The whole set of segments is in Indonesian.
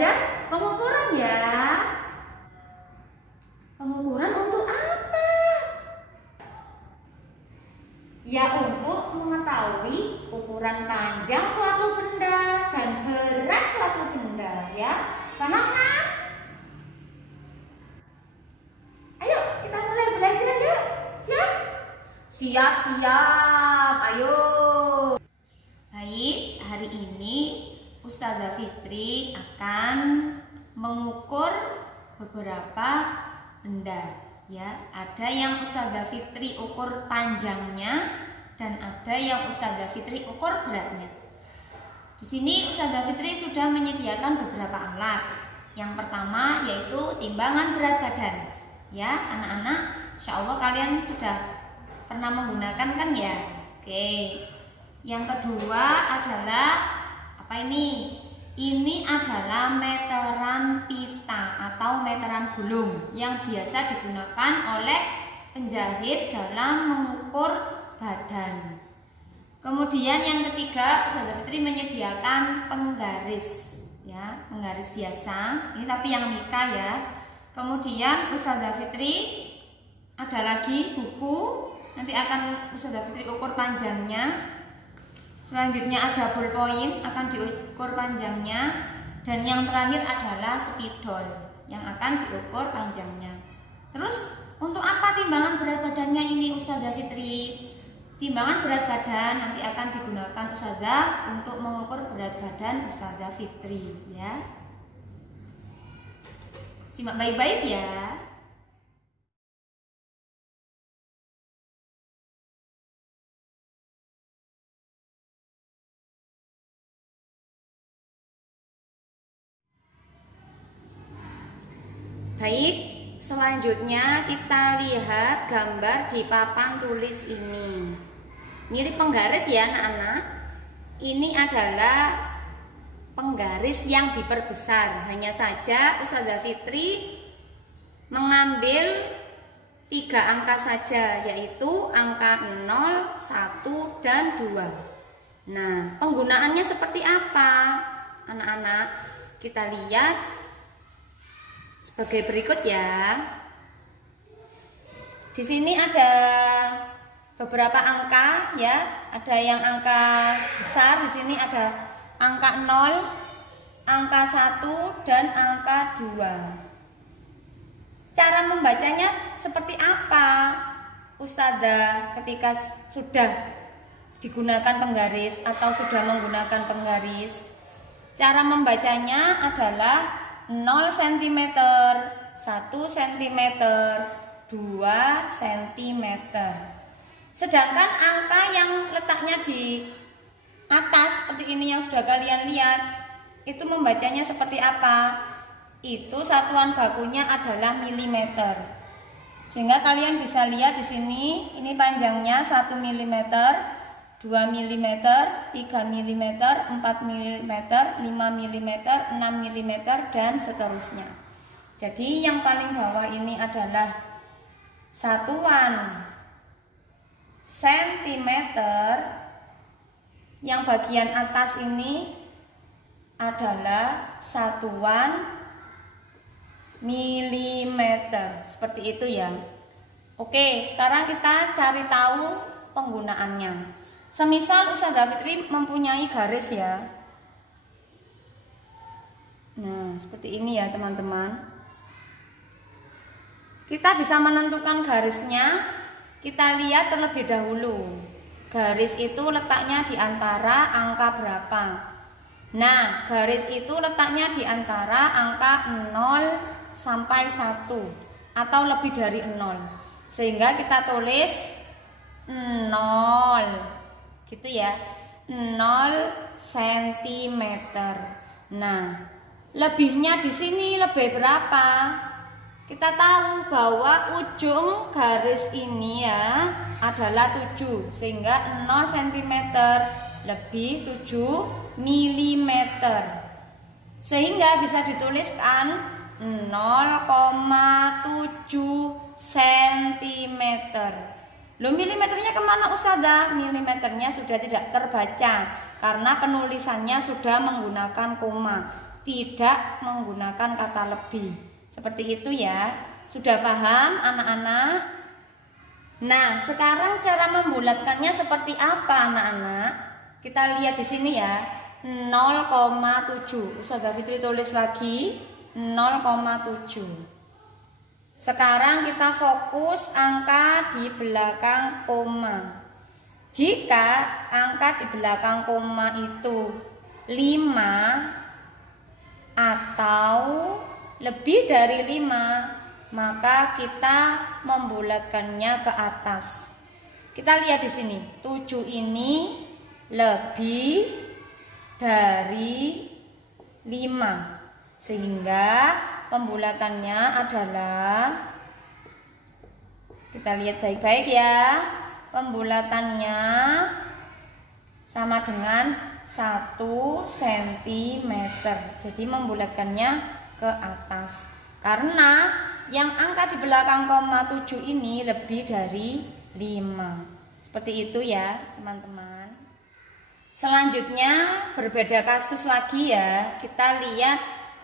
belajar pengukuran ya. Pengukuran untuk apa? Ya untuk mengetahui ukuran panjang suatu benda dan berat suatu benda ya. Paham kan? Ayo kita mulai belajar yuk. Siap? Siap, siap. Ayo. Baik, hari ini Ustazah Fitri akan mengukur beberapa benda ya. Ada yang Ustazah Fitri ukur panjangnya dan ada yang Ustazah Fitri ukur beratnya. Di sini Ustazah Fitri sudah menyediakan beberapa alat. Yang pertama yaitu timbangan berat badan. Ya, anak-anak, insya Allah kalian sudah pernah menggunakan kan ya? Oke. Yang kedua adalah apa ini? Ini adalah meteran pita atau meteran gulung yang biasa digunakan oleh penjahit dalam mengukur badan. Kemudian yang ketiga, Ustazah Fitri menyediakan penggaris ya, penggaris biasa. Ini tapi yang mika ya. Kemudian Ustazah Fitri ada lagi buku, nanti akan Ustazah Fitri ukur panjangnya. Selanjutnya ada ballpoint, akan diukur panjangnya. Dan yang terakhir adalah spidol yang akan diukur panjangnya. Terus untuk apa timbangan berat badannya ini Ustazah Fitri? Timbangan berat badan nanti akan digunakan Ustazah untuk mengukur berat badan Ustazah Fitri ya. Simak baik-baik ya. Baik, selanjutnya kita lihat gambar di papan tulis ini. Mirip penggaris ya anak-anak. Ini adalah penggaris yang diperbesar. Hanya saja Ustazah Fitri mengambil 3 angka saja, yaitu angka 0, 1, dan 2. Nah, penggunaannya seperti apa anak-anak? Kita lihat sebagai berikut ya. Di sini ada beberapa angka ya. Ada yang angka besar, di sini ada angka 0, angka 1 dan angka 2. Cara membacanya seperti apa Ustazah ketika sudah digunakan penggaris atau sudah menggunakan penggaris? Cara membacanya adalah 0 cm, 1 cm, 2 cm. Sedangkan angka yang letaknya di atas seperti ini yang sudah kalian lihat, itu membacanya seperti apa? Itu satuan bakunya adalah milimeter. Sehingga kalian bisa lihat di sini, ini panjangnya 1 mm, 2 mm, 3 mm, 4 mm, 5 mm, 6 mm, dan seterusnya. Jadi yang paling bawah ini adalah satuan sentimeter, yang bagian atas ini adalah satuan milimeter. Seperti itu ya. Oke, sekarang kita cari tahu penggunaannya. Semisal Ustazah Fitri mempunyai garis ya. Nah, seperti ini ya teman-teman. Kita bisa menentukan garisnya. Kita lihat terlebih dahulu. Garis itu letaknya di antara angka berapa? Nah, garis itu letaknya di antara angka 0 sampai 1 atau lebih dari 0. Sehingga kita tulis 0. Gitu ya, 0 cm. Nah, lebihnya di sini lebih berapa? Kita tahu bahwa ujung garis ini ya adalah 7, sehingga 0 cm lebih 7 mm. Sehingga bisa dituliskan 0,7 cm. Loh, milimeternya kemana Ustazah? Milimeternya sudah tidak terbaca karena penulisannya sudah menggunakan koma. tidak menggunakan kata lebih. Seperti itu ya. Sudah paham anak-anak? Nah, sekarang cara membulatkannya seperti apa anak-anak? Kita lihat di sini ya. 0,7. Ustazah Fitri tulis lagi 0,7. Sekarang kita fokus angka di belakang koma. Jika angka di belakang koma itu 5 atau lebih dari 5, maka kita membulatkannya ke atas. Kita lihat di sini, 7 ini lebih dari 5, sehingga pembulatannya adalah, kita lihat baik-baik ya, pembulatannya sama dengan 1 cm. Jadi membulatkannya ke atas. Karena yang angka di belakang koma 7 ini lebih dari 5. Seperti itu ya teman-teman. Selanjutnya berbeda kasus lagi ya. Kita lihat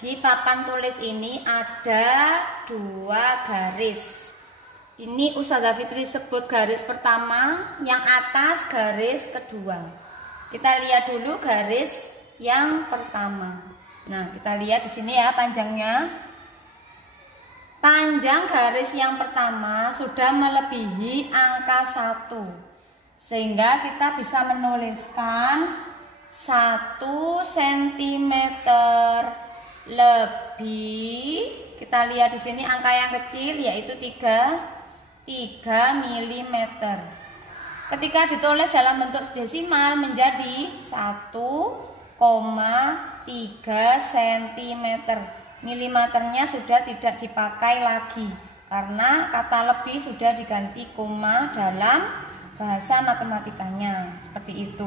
di papan tulis ini ada 2 garis. Ini Ustazah Fitri sebut garis pertama, yang atas garis kedua. Kita lihat dulu garis yang pertama. Nah, kita lihat di sini ya panjangnya. Panjang garis yang pertama sudah melebihi angka 1. Sehingga kita bisa menuliskan 1 cm lebih. Kita lihat di sini angka yang kecil yaitu 3 mm. Ketika ditulis dalam bentuk desimal menjadi 1,3 cm. Milimeternya sudah tidak dipakai lagi karena kata lebih sudah diganti koma dalam bahasa matematikanya. Seperti itu.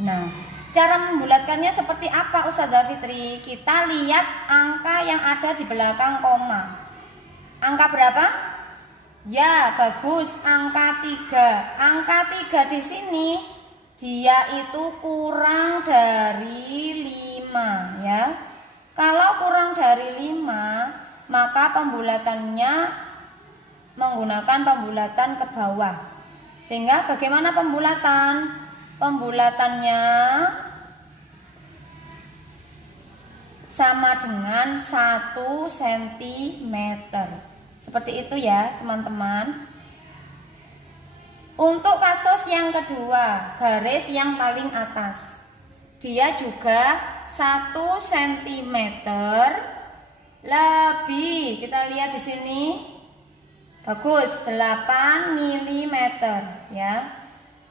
Nah, cara membulatkannya seperti apa Ustazah Fitri? Kita lihat angka yang ada di belakang koma. Angka berapa? Ya, bagus, angka 3. Angka 3 di sini dia itu kurang dari 5 ya. Kalau kurang dari 5, maka pembulatannya menggunakan pembulatan ke bawah. Sehingga bagaimana pembulatan? Pembulatannya sama dengan 1 cm. Seperti itu ya teman-teman. Untuk kasus yang kedua, garis yang paling atas, dia juga 1 cm lebih. Kita lihat di sini. Bagus, 8 mm ya.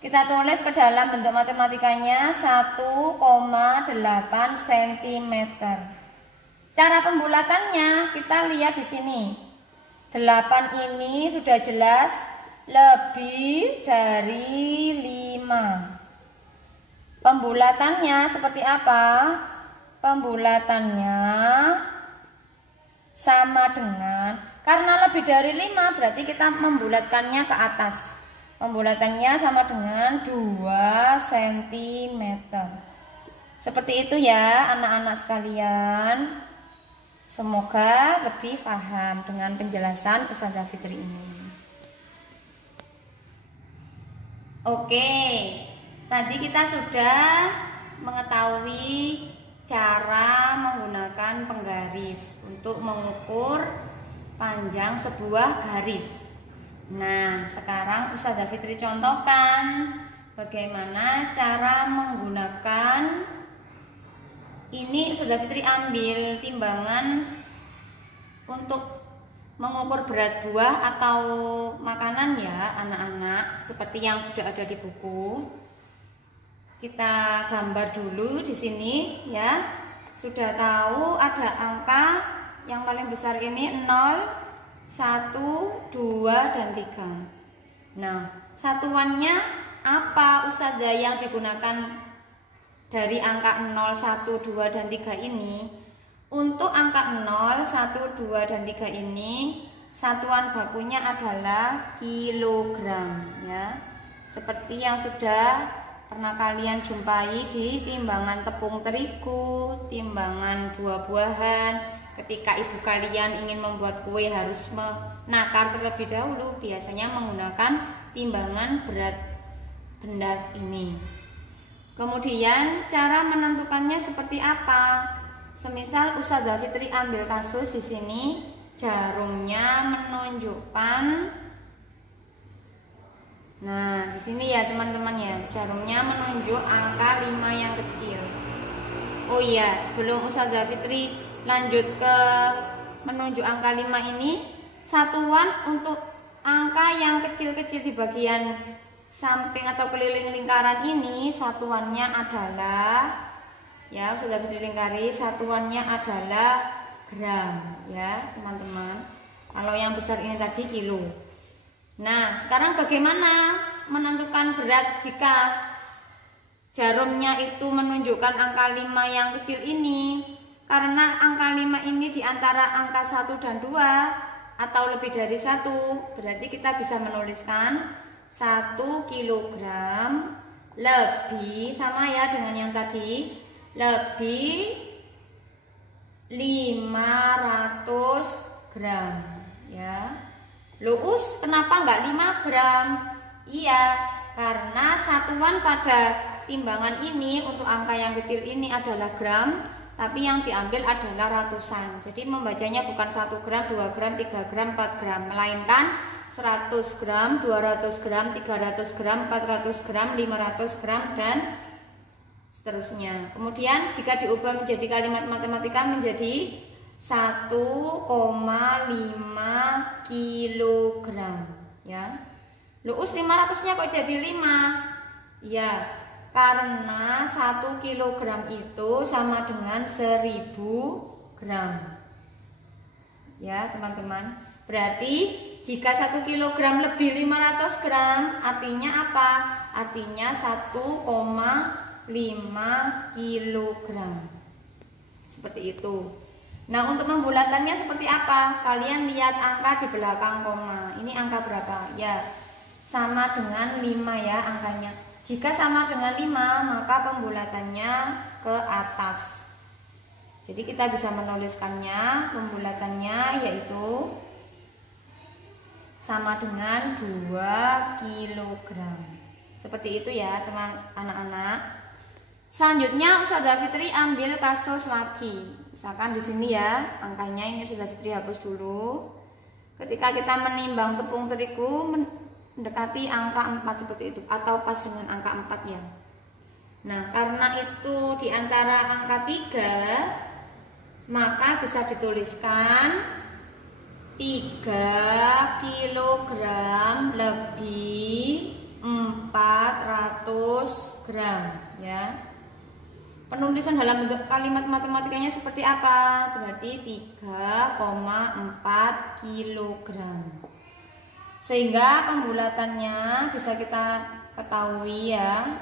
Kita tulis ke dalam bentuk matematikanya 1,8 cm. Cara pembulatannya kita lihat di sini. 8 ini sudah jelas lebih dari 5. Pembulatannya seperti apa? Pembulatannya sama dengan, karena lebih dari 5 berarti kita membulatkannya ke atas. Pembulatannya sama dengan 2 cm. Seperti itu ya anak-anak sekalian. Semoga lebih paham dengan penjelasan Ustazah Fitri ini. Oke, tadi kita sudah mengetahui cara menggunakan penggaris untuk mengukur panjang sebuah garis. Nah, sekarang Ustazah Fitri contohkan bagaimana cara menggunakan. Ini Ustazah Fitri ambil timbangan untuk mengukur berat buah atau makanan ya anak-anak, seperti yang sudah ada di buku. Kita gambar dulu di sini ya. Sudah tahu ada angka yang paling besar ini 0, 1, 2, dan 3. Nah, satuannya apa Ustazah yang digunakan dari angka 0, 1, 2, dan 3 ini? Untuk angka 0, 1, 2, dan 3 ini satuan bakunya adalah kilogram ya. Seperti yang sudah pernah kalian jumpai di timbangan tepung terigu, timbangan buah-buahan. Ketika ibu kalian ingin membuat kue harus menakar terlebih dahulu, biasanya menggunakan timbangan berat benda ini. Kemudian cara menentukannya seperti apa? Semisal Ustazah Fitri ambil kasus di sini, jarumnya menunjukkan. Nah, di sini ya teman-teman ya, jarumnya menunjuk angka 5 yang kecil. Oh iya, sebelum Ustazah Fitri lanjut ke menunjuk angka 5 ini, satuan untuk angka yang kecil-kecil di bagian samping atau keliling lingkaran ini, satuannya adalah, ya Ustazah Fitri lingkari, satuannya adalah gram ya teman-teman. Kalau yang besar ini tadi kilo. Nah, sekarang bagaimana menentukan berat jika jarumnya itu menunjukkan angka 5 yang kecil ini? Karena angka 5 ini di antara angka 1 dan 2 atau lebih dari 1, berarti kita bisa menuliskan 1 kilogram lebih, sama ya dengan yang tadi, lebih 500 gram ya. Luus, kenapa enggak 5 gram? Iya, karena satuan pada timbangan ini untuk angka yang kecil ini adalah gram, tapi yang diambil adalah ratusan. Jadi membacanya bukan 1 gram, 2 gram, 3 gram, 4 gram, melainkan 100 gram, 200 gram, 300 gram, 400 gram, 500 gram, dan seterusnya. Kemudian jika diubah menjadi kalimat matematika menjadi 1,5 kilogram ya. Luus 500-nya kok jadi 5? Ya, karena 1 kilogram itu sama dengan 1000 gram. Ya, teman-teman. Berarti jika 1 kilogram lebih 500 gram, artinya apa? Artinya 1,5 kilogram. Seperti itu. Nah, untuk pembulatannya seperti apa? Kalian lihat angka di belakang koma. Ini angka berapa? Ya, sama dengan 5 ya angkanya. Jika sama dengan 5, maka pembulatannya ke atas. Jadi kita bisa menuliskannya, pembulatannya yaitu sama dengan 2 kilogram. Seperti itu ya teman anak-anak. Selanjutnya Ustazah Fitri ambil kasus lagi. Misalkan di sini ya, angkanya ini sudah Fitri hapus dulu. Ketika kita menimbang tepung terigu mendekati angka 4 seperti itu, atau pas dengan angka 4 ya. Nah, karena itu di antara angka 3, maka bisa dituliskan 3 kilogram lebih 400 gram ya. Penulisan dalam bentuk kalimat matematikanya seperti apa? Berarti 3,4 kilogram. Sehingga pembulatannya bisa kita ketahui ya.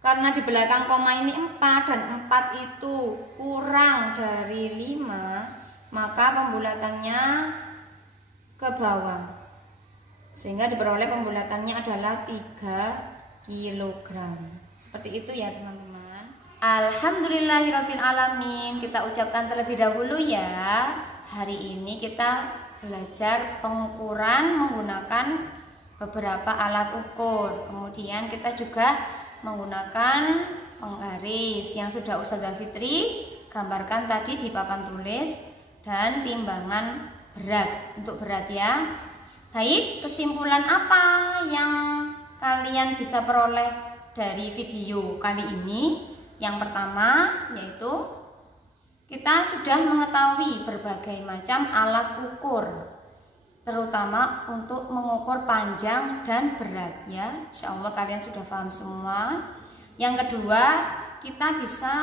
Karena di belakang koma ini 4 dan 4 itu kurang dari 5, maka pembulatannya ke bawah. Sehingga diperoleh pembulatannya adalah 3 kilogram. Seperti itu ya teman-teman. Alhamdulillahirabbil alamin. Kita ucapkan terlebih dahulu ya. Hari ini kita belajar pengukuran menggunakan beberapa alat ukur. Kemudian kita juga menggunakan penggaris yang sudah Ustazah Fitri gambarkan tadi di papan tulis, dan timbangan berat untuk berat ya. Baik, kesimpulan apa yang kalian bisa peroleh dari video kali ini? Yang pertama yaitu kita sudah mengetahui berbagai macam alat ukur, terutama untuk mengukur panjang dan berat ya. Insya Allah kalian sudah paham semua. Yang kedua, kita bisa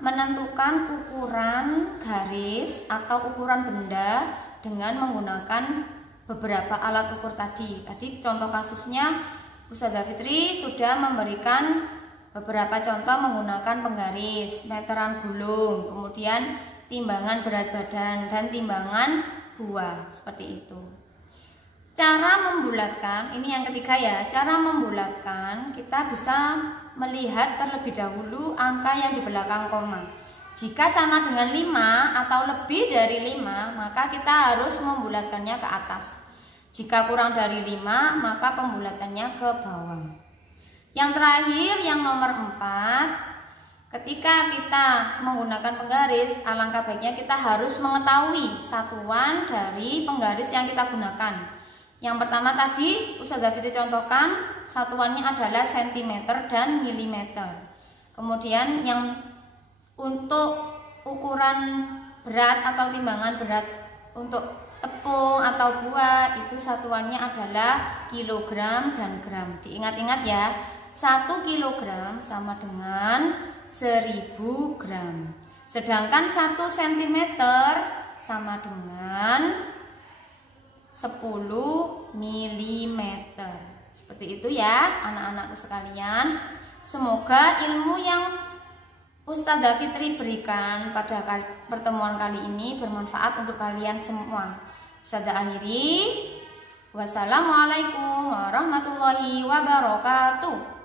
menentukan ukuran garis atau ukuran benda dengan menggunakan beberapa alat ukur tadi. Tadi contoh kasusnya Ustazah Fitri sudah memberikan beberapa contoh menggunakan penggaris, meteran gulung, kemudian timbangan berat badan dan timbangan buah, seperti itu. Cara membulatkan, ini yang ketiga ya, cara membulatkan kita bisa melihat terlebih dahulu angka yang di belakang koma. Jika sama dengan 5 atau lebih dari 5, maka kita harus membulatkannya ke atas. Jika kurang dari 5, maka pembulatannya ke bawah. Yang terakhir, yang nomor 4, ketika kita menggunakan penggaris, alangkah baiknya kita harus mengetahui satuan dari penggaris yang kita gunakan. Yang pertama tadi Ustazah Fitri contohkan satuannya adalah cm dan milimeter. Kemudian yang untuk ukuran berat atau timbangan berat untuk tepung atau buah itu satuannya adalah kilogram dan gram. Diingat-ingat ya, 1 kilogram sama dengan 1000 gram. Sedangkan 1 cm sama dengan 10 mm. Seperti itu ya anak-anakku sekalian. Semoga ilmu yang Ustazah Fitri berikan pada pertemuan kali ini bermanfaat untuk kalian semua. Ustazah akhiri. Wassalamualaikum warahmatullahi wabarakatuh.